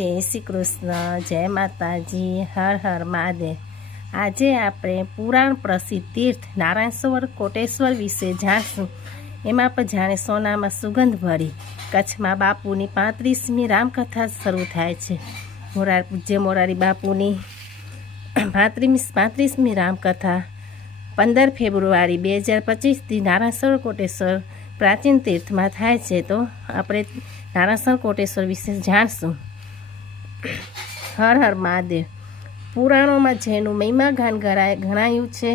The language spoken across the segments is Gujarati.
जय श्री कृष्ण जय माताजी हर हर महादेव। आज આપણે પુરાણ પ્રસિદ્ધ તીર્થ નારાયણ સરોવર કોટેશ્વર વિશે જાણશું। એમાં પણ જાણે સોનામાં સુગંધ ભરી કચ્છમાં બાપુની 35મી રામકથા શરૂ થાય છે। પૂજ્ય મોરારી બાપુની 35મી રામકથા 15 ફેબ્રુઆરી 2025થી નારાયણ સરોવર કોટેશ્વર પ્રાચીન તીર્થમાં થાય છે। તો આપણે નારાયણ સરોવર કોટેશ્વર વિશે જાણશું। હર હર મહાદેવ। પુરાણોમાં જેનું મહિમા ગાન ગણાયું છે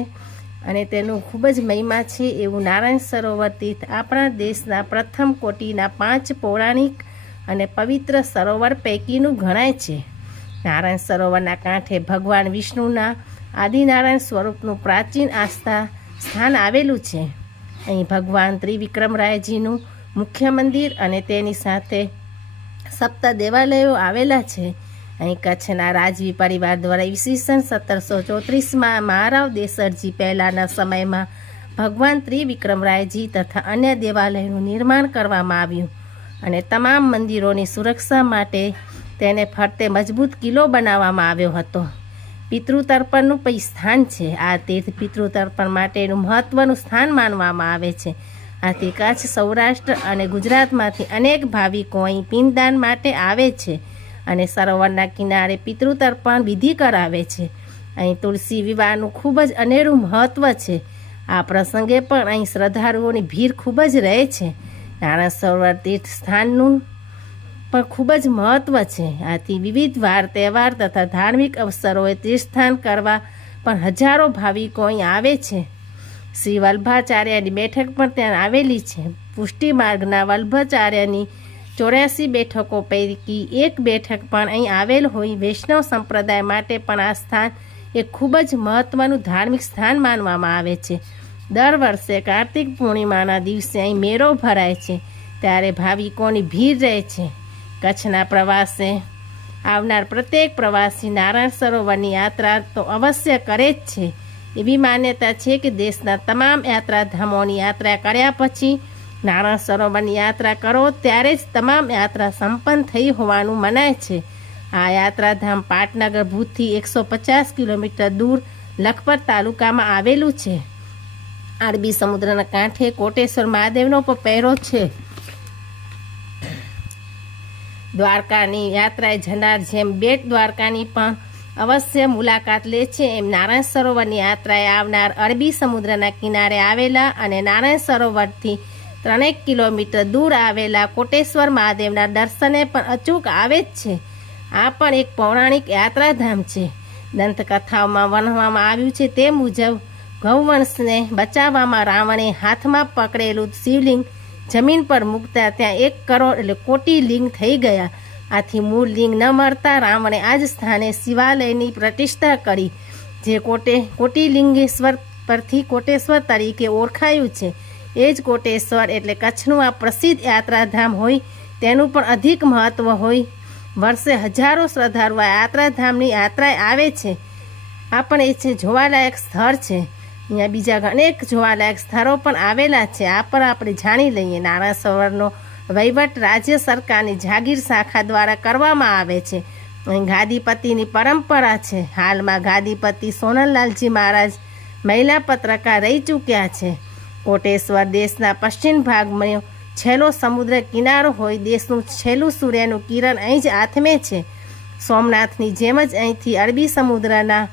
અને તેનું ખૂબ જ મહિમા છે એવું નારાયણ સરોવર તીર્થ આપણા દેશના પ્રથમ કોટીના 5 પૌરાણિક અને પવિત્ર સરોવર પૈકીનું ગણાય છે। નારાયણ સરોવરના કાંઠે ભગવાન વિષ્ણુના આદિનારાયણ સ્વરૂપનું પ્રાચીન આસ્થા સ્થાન આવેલું છે। અહીં ભગવાન ત્રિવિક્રમરાયજીનું મુખ્ય મંદિર અને તેની સાથે સપ્ત દેવાલયો આવેલા છે। અહીં કચ્છના રાજવી પરિવાર દ્વારા ઈસવીસન 1734માં મહારાવ દેસરજી પહેલાંના સમયમાં ભગવાન ત્રિવિક્રમરાયજી તથા અન્ય દેવાલયનું નિર્માણ કરવામાં આવ્યું અને તમામ મંદિરોની સુરક્ષા માટે તેને ફરતે મજબૂત કિલ્લો બનાવવામાં આવ્યો હતો। પિતૃતર્પણનું સ્થાન છે। આ તીર્થ પિતૃતર્પણ માટેનું મહત્ત્વનું સ્થાન માનવામાં આવે છે। આથી કચ્છ સૌરાષ્ટ્ર અને ગુજરાતમાંથી અનેક ભાવિકો અહીં પિંડદાન માટે આવે છે અને સરોવરના કિનારે પિતૃતર્પણ વિધિ કરાવે છે। અહીં તુલસી વિવાહનું ખૂબ જ અનેરું મહત્ત્વ છે। આ પ્રસંગે પણ અહીં શ્રદ્ધાળુઓની ભીડ ખૂબ જ રહે છે। નારાયણ સરોવર તીર્થ સ્થાનનું પણ ખૂબ જ મહત્ત્વ છે। આથી વિવિધ વાર તહેવાર તથા ધાર્મિક અવસરોએ તીર્થસ્થાન કરવા પણ હજારો ભાવિકો અહીં આવે છે। શ્રી વલ્ભાચાર્યની બેઠક પણ ત્યાં આવેલી છે। પુષ્ટિ માર્ગના વલ્ભાચાર્યની 84 બેઠકો પૈકી એક બેઠક પણ અહીં આવેલ હોય વૈષ્ણવ સંપ્રદાય માટે પણ આ સ્થાન એક ખૂબ જ મહત્ત્વનું ધાર્મિક સ્થાન માનવામાં આવે છે। દર વર્ષે કાર્તિક પૂર્ણિમાના દિવસે અહીં મેળો ભરાય છે ત્યારે ભાવિકોની ભીડ રહે છે। કચ્છના પ્રવાસે આવનાર પ્રત્યેક પ્રવાસી નારાયણ સરોવરની યાત્રા તો અવશ્ય કરે જ છે। એવી માન્યતા છે કે દેશના તમામ યાત્રાધામોની યાત્રા કર્યા પછી નારાયણ સરોવરની યાત્રા કરો ત્યારે જ તમામ યાત્રા સંપન્ન થઈ હોવાનું મનાય છે। આ યાત્રાધામ પાટનગર ભુજથી 150 કિલોમીટર દૂર લખપત તાલુકામાં આવેલું છે। અરબી સમુદ્રના કાંઠે કોટેશ્વર મહાદેવનો પણ પહેરો છે। દ્વારકાની યાત્રાએ જનાર જેમ બેટ દ્વારકાની પણ અવશ્ય મુલાકાત લે છે એમ નારાયણ સરોવરની યાત્રાએ આવનાર અરબી સમુદ્રના કિનારે આવેલા અને નારાયણ સરોવરથી 3 કિલોમીટર દૂર આવેલા કોટેશ્વર મહાદેવના દર્શને પણ અચૂક આવે જ છે। આ પણ એક પૌરાણિક યાત્રાધામ છે। દંતકથાઓમાં વર્ણવવામાં આવ્યું છે તે મુજબ ગૌવંશને બચાવવામાં રાવણે હાથમાં પકડેલું શિવલિંગ જમીન પર મૂકતા ત્યાં 1 કરોડ એટલે કોટી લિંગ થઈ ગયા। આથી મૂળ લિંગ ન મળતા રાવણે આ જ સ્થાને શિવાલયની પ્રતિષ્ઠા કરી જે કોટિલિંગેશ્વર પરથી કોટેશ્વર તરીકે ઓળખાયું છે। એ જ કોટેશ્વર એટલે કચ્છનું આ પ્રસિદ્ધ યાત્રાધામ હોય તેનું પણ અધિક મહત્ત્વ હોય। વર્ષે હજારો શ્રદ્ધાળુઓ આ યાત્રાધામની યાત્રાએ આવે છે। આ પણ એ છે જોવાલાયક સ્થળ છે। અહીંયા બીજા અનેક જોવાલાયક સ્થળો પણ આવેલા છે। આ પર આપણે જાણી લઈએ। નારાયણ સરોવરનો વહીવટ રાજ્ય સરકારની જાગીર શાખા દ્વારા કરવામાં આવે છે। અહીં ગાદીપતિની પરંપરા છે। હાલમાં ગાદીપતિ સોનલલાલજી મહારાજ મહિલા પત્રકાર રહી ચૂક્યા છે। કોટેશ્વર દેશના પશ્ચિમ ભાગમાં છેલ્લો સમુદ્ર કિનારો હોય દેશનું છેલ્લું સૂર્યનું કિરણ અહીં જ આથમે છે। સોમનાથની જેમ જ અહીંથી અરબી સમુદ્રના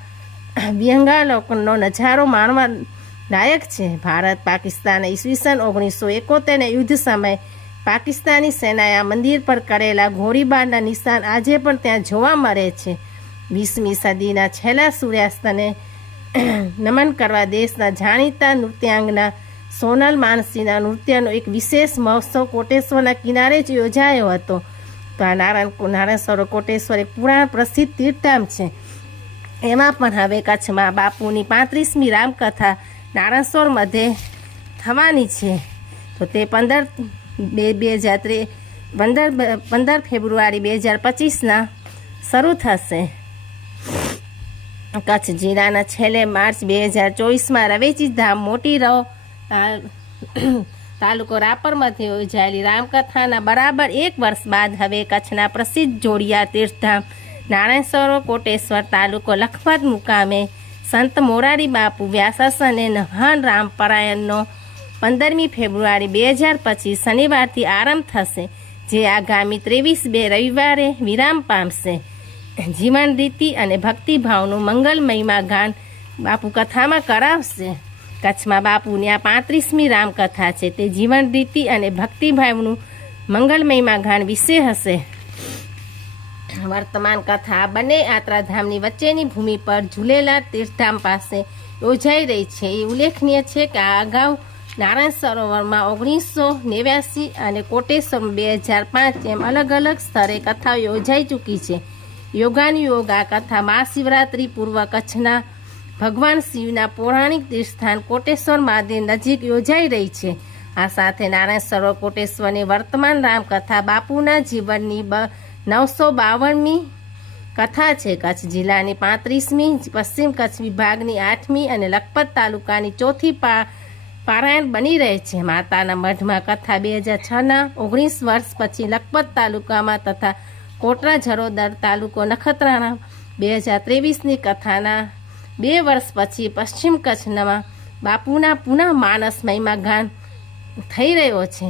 વિહંગાવલોકનનો નજારો માણવા લાયક છે। ભારત પાકિસ્તાન ઈસવીસન 1971ના યુદ્ધ સમયે પાકિસ્તાની સેનાએ આ મંદિર પર કરેલા ગોળીબારના નિશાન આજે પણ ત્યાં જોવા મળે છે। 20મી સદીના છેલ્લા સૂર્યાસ્તને નમન કરવા દેશના જાણીતા નૃત્યાંગના સોનલ માનસીના નૃત્યનો એક વિશેષ મહોત્સવ કોટેશ્વરના કિનારે જ યોજાયો હતો। તો આ નારાયણ સરોવર કોટેશ્વર એક પુરાણ પ્રસિદ્ધ તીર્થધામ છે। એમાં પણ હવે કચ્છમાં બાપુની 35મી રામકથા નારાયણ સરોવર મધ્યે થવાની છે। તો તે 15 ફેબ્રુઆરી 2025ના શરૂ થશે। કચ્છ જિલ્લાના છેલ્લે માર્ચ 2024માં રવેચી ધામ મોટી રવ તાલુકો રાપર મધ્યે યોજાયેલી રામકથાના બરાબર 1 વર્ષ બાદ હવે કચ્છના પ્રસિદ્ધ જોડિયા તીર્થધામ નારાયણ સરોવર કોટેશ્વર તાલુકો લખપત મુકામે સંત મોરારી બાપુ વ્યાસાસને મહાન રામપરાયણનો 15મી ફેબ્રુઆરી 2025 શનિવારથી આરંભ થશે, જે આગામી 23/2 રવિવારે વિરામ પામશે. જીવન રીતિ અને ભક્તિભાવનું મંગલમયમા ગાન બાપુ કથામાં કરાવશે. કચ્છમાં બાપુની આ 35મી રામકથા છે, તે જીવન રીતિ અને ભક્તિભાવનું મંગલમયમા ગાન વિશે હશે. વર્તમાન કથા બંને યાત્રાધામની વચ્ચેની ભૂમિ પર ઝૂલેલા તીર્થધામ પાસે યોજાઈ રહી છે. એ ઉલ્લેખનીય છે કે આ અગાઉ નારાયણ સરોવરમાં 1989 અને કોટેશ્વરમાં 2005 એમ અલગ અલગ સ્તરે કથાઓ યોજાઈ ચૂકી છે. યોગાનુયોગ આ કથા મહાશિવરાત્રિ પૂર્વ કચ્છના ભગવાન શિવના પૌરાણિક તીર્થસ્થાન કોટેશ્વર મહાદેવ નજીક યોજાઈ રહી છે. આ સાથે નારાયણ સરોવર કોટેશ્વરની વર્તમાન રામકથા બાપુના જીવનની 952મી કથા છે. કચ્છ જિલ્લાની 35મી, પશ્ચિમ કચ્છ વિભાગની 8મી અને લખપત તાલુકાની 4થી પારાયણ બની રહે છે. માતાના મઢમાં કથા 2006ના 19 વર્ષ પછી લખપત તાલુકામાં તથા કોટરા જરોદર તાલુકો નખત્રાણા 2023ની કથાના 2 વર્ષ પછી પશ્ચિમ કચ્છમાં બાપુના પુનઃ માનસ મહિમા ગાન થઈ રહ્યો છે.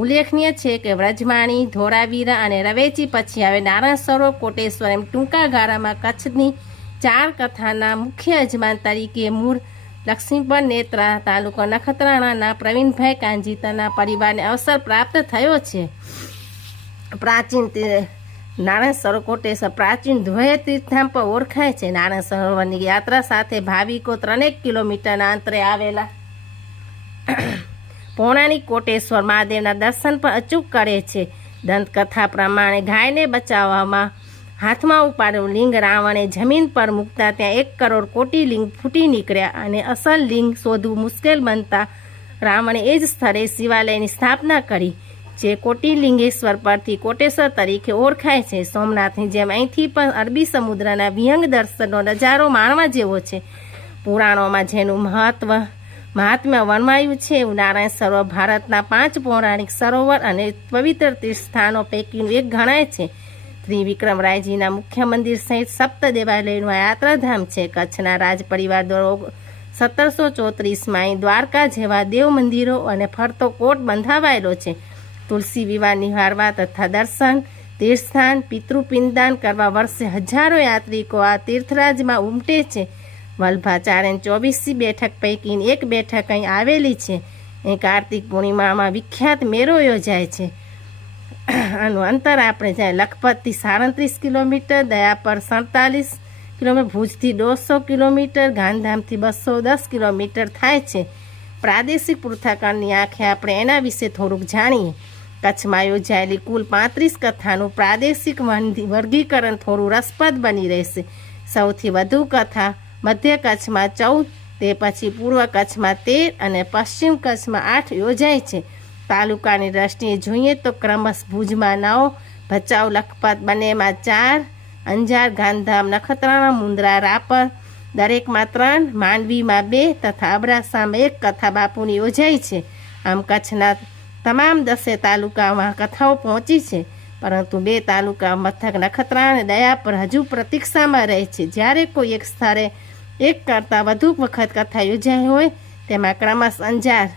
ઉલ્લેખનીય છે કે વ્રજમાણી, ધોળાવીરા અને રવેચી પછી હવે નારાયણ સરોવર કોટેશ્વર એમ ટૂંકા ગાળામાં કચ્છની 4 કથાના મુખ્ય યજમાન તરીકે મૂળ લક્ષ્મીપર નેત્રા તાલુકો નખત્રાણાના પ્રવીણભાઈ કાંજીતાના પરિવારને અવસર પ્રાપ્ત થયો છે. પ્રાચીન નારાયણ સરોવર કોટેશ્વર પ્રાચીન ધ્વય તીર્થધામ પર ઓળખાય છે. નારાયણ સરોવરની યાત્રા સાથે ભાવિકો 3 કિલોમીટરના અંતરે આવેલા પૌરાણિક કોટેશ્વર મહાદેવના દર્શન પણ અચૂક કરે છે. દંતકથા પ્રમાણે ગાયને બચાવવામાં હાથમાં ઉપાડેલું લિંગ રાવણે જમીન પર મૂકતા ત્યાં 1 કરોડ કોટી લિંગ ફૂટી નીકળ્યા અને અસલ લિંગ શોધવું મુશ્કેલ બનતા રાવણે એ જ સ્થળે શિવાલયની સ્થાપના કરી, જે કોટિલિંગેશ્વર પરથી કોટેશ્વર તરીકે ઓળખાય છે. સોમનાથની જેમ અહીંથી પણ અરબી સમુદ્રના વિહંગ દર્શનનો નજારો માણવા જેવો છે. પુરાણોમાં જેનું મહાત્મ્ય વર્ણવાયું છે એવું નારાયણ સરોવર ભારતના 5 પૌરાણિક સરોવર અને પવિત્ર તીર્થસ્થાનો પૈકીનું એક ગણાય છે. ત્રિવિક્રમરાયજીના મુખ્ય મંદિર સહિત સપ્ત દેવાલયનું આ યાત્રાધામ છે. કચ્છના રાજ પરિવાર દ્વારા 1734માં દ્વારકા જેવા દેવ મંદિરો અને ફરતો કોટ બંધાવાયેલો છે. તુલસી વિવાહ નિહાળવા તથા દર્શન, તીર્થસ્થાન, પિતૃપિંડદાન કરવા વર્ષે હજારો યાત્રિકો આ તીર્થરાજમાં ઉમટે છે. વલ્ભાચાર્યની 24 બેઠક પૈકીની એક બેઠક અહીં આવેલી છે. અહીં કાર્તિક પૂર્ણિમામાં વિખ્યાત મેળો યોજાય છે. આનું અંતર આપણે જાય લખપતથી 37 કિલોમીટર, દયાપર 47 કિલોમીટર, ભુજથી 150 કિલોમીટર, ગાંધીધામથી 210 કિલોમીટર થાય છે. પ્રાદેશિક પૃથ્થકરણની આંખે આપણે એના વિશે થોડુંક જાણીએ. કચ્છમાં યોજાયેલી કુલ 35 કથાનું પ્રાદેશિક વર્ગીકરણ થોડું રસપ્રદ બની રહેશે. સૌથી વધુ કથા મધ્ય કચ્છમાં 14, તે પછી પૂર્વ કચ્છમાં 13 અને પશ્ચિમ કચ્છમાં 8 યોજાય છે. તાલુકાની દ્રષ્ટિએ જોઈએ તો ક્રમશ ભુજમાં 9, ભચાઉ, લખપત બંનેમાં 4, અંજાર, ગાંધીધામ, નખત્રાણા, મુન્દ્રા, રાપર દરેકમાં 3, માંડવીમાં 2 તથા અબડાસામાં 1 કથા બાપુની યોજાઈ છે. આમ કચ્છના તમામ 10 તાલુકામાં કથાઓ પહોંચી છે, પરંતુ 2 તાલુકા મથક નખત્રાણા અને દયાપર હજુ પ્રતીક્ષામાં રહે છે. જ્યારે કોઈ એક સ્થળે 1 કરતાં વધુ વખત કથા યોજાઈ હોય તેમાં ક્રમશ અંજાર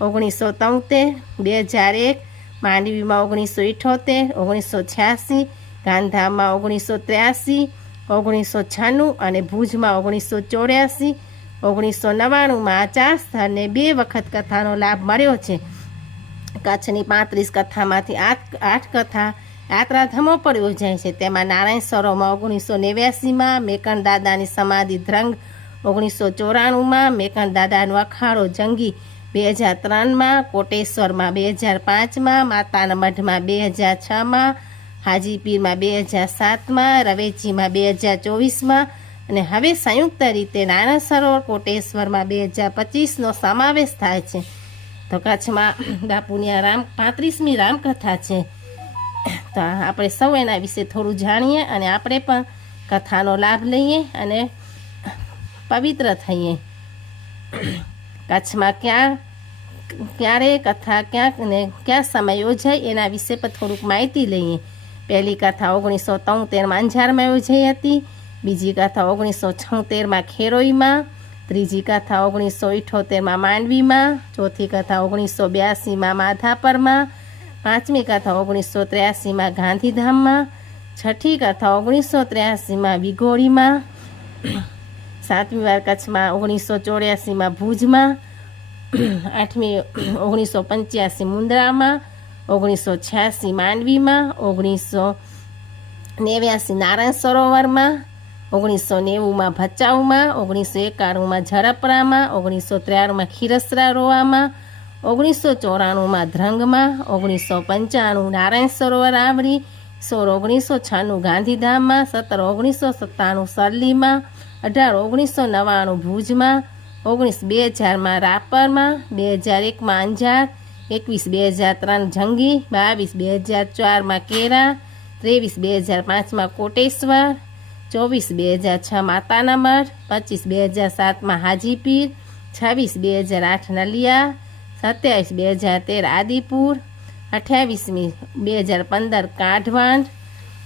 1973, 2001, માંડવીમાં 1978, 1986, ગાંધીધામમાં 1983, 1996 અને ભુજમાં 1984, 1999માં આ 4 સ્થળને 2 વખત કથાનો લાભ મળ્યો છે. કચ્છની 35 કથામાંથી 8 કથા યાત્રાધામો પર યોજાય છે. તેમાં નારાયણ સરોવરમાં 1989માં, મેકણ દાદાની સમાધિ ધ્રંગ 1994માં, મેકણ દાદાનો અખાડો જંગી 2003માં, કોટેશ્વરમાં 2005માં, માતાના મઢમાં 2006માં, હાજીપીરમાં 2007માં, રવેચીમાં 2024માં અને હવે સંયુક્ત રીતે નારાયણ સરોવર કોટેશ્વરમાં 2025નો સમાવેશ થાય છે. તો કચ્છમાં બાપુની આ 35મી રામકથા છે. તો આપણે સૌ એના વિશે થોડું જાણીએ અને આપણે પણ કથાનો લાભ લઈએ અને પવિત્ર થઈએ. કચ્છમાં ક્યાં ક્યારે કથા ક્યાંક ને ક્યાં સમય યોજાઈ એના વિશે પર થોડુંક માહિતી લઈએ. પહેલી કથા 1973માં અંજારમાં યોજાઈ હતી. બીજી કથા 1976માં ખેરોઈમાં. ત્રીજી કથા 1978માં માંડવીમાં. ચોથી કથા 1982માં માધાપરમાં. પાંચમી કથા 1983માં ગાંધીધામમાં. છઠ્ઠી કથા 1983માં વિઘોડીમાં. સાતમી વાર કચ્છમાં 1984માં ભુજમાં. આઠમી 1985 મુન્દ્રામાં. 1986 માંડવીમાં. 1989 નારાયણ સરોવરમાં. 1990માં ભચાઉમાં. 1991માં ઝડપરામાં. 1993માં ખીરસરા રોવામાં. 1994માં ધ્રંગમાં. 1995 નારાયણ સરોવર આવરી. 16 1996 ગાંધીધામમાં. 17 1997 સરલીમાં. 18 1999 ભુજમાં. 19 2000માં રાપરમાં. 2001માં અંજાર. 21 2003 જંગી. 22 2004માં કેરા. 23 2005માં કોટેશ્વર. 24 2006 માતાના મઢ. 25 2007માં હાજીપીર. 26 2008 નલિયા. 27 2013 આદિપુર. 28 2015 કાઢવાંડ.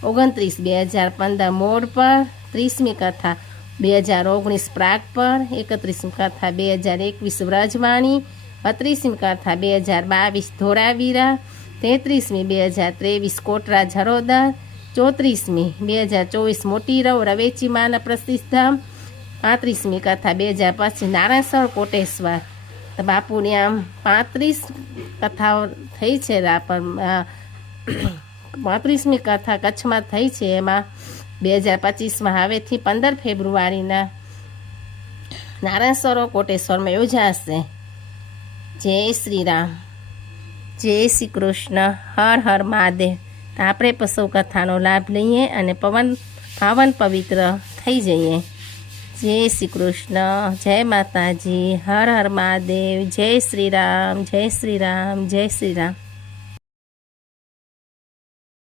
29 2015 મોડ પર. 30મી કથા 2019 પ્રાગ પર. 31મી કથા 2021 વ્રજવાણી. 32મી કથા 2022 ધોળાવીરા. 33મી 2023 કોટરા ઝરોદર. 34મી 2024 મોટી રવ રવેચી માના પ્રસિદ્ધામ. 35મી કથા 2025 નારાયણસર કોટેશ્વર. તો બાપુની આમ 35 કથાઓ થઈ છે રાપર. 35મી કથા કચ્છમાં થઈ છે. એમાં 2025માં હવેથી 15 ફેબ્રુઆરીના નારાયણસર કોટેશ્વરમાં યોજાશે. જય શ્રી રામ, જય શ્રી કૃષ્ણ, હર હર મહાદેવ. તો આપણે પશુ કથાનો લાભ લઈએ અને પાવન પવિત્ર થઈ જઈએ. જય શ્રી કૃષ્ણ, જય માતાજી, હર હર મહાદેવ, જય શ્રી રામ, જય શ્રી રામ, જય શ્રી રામ.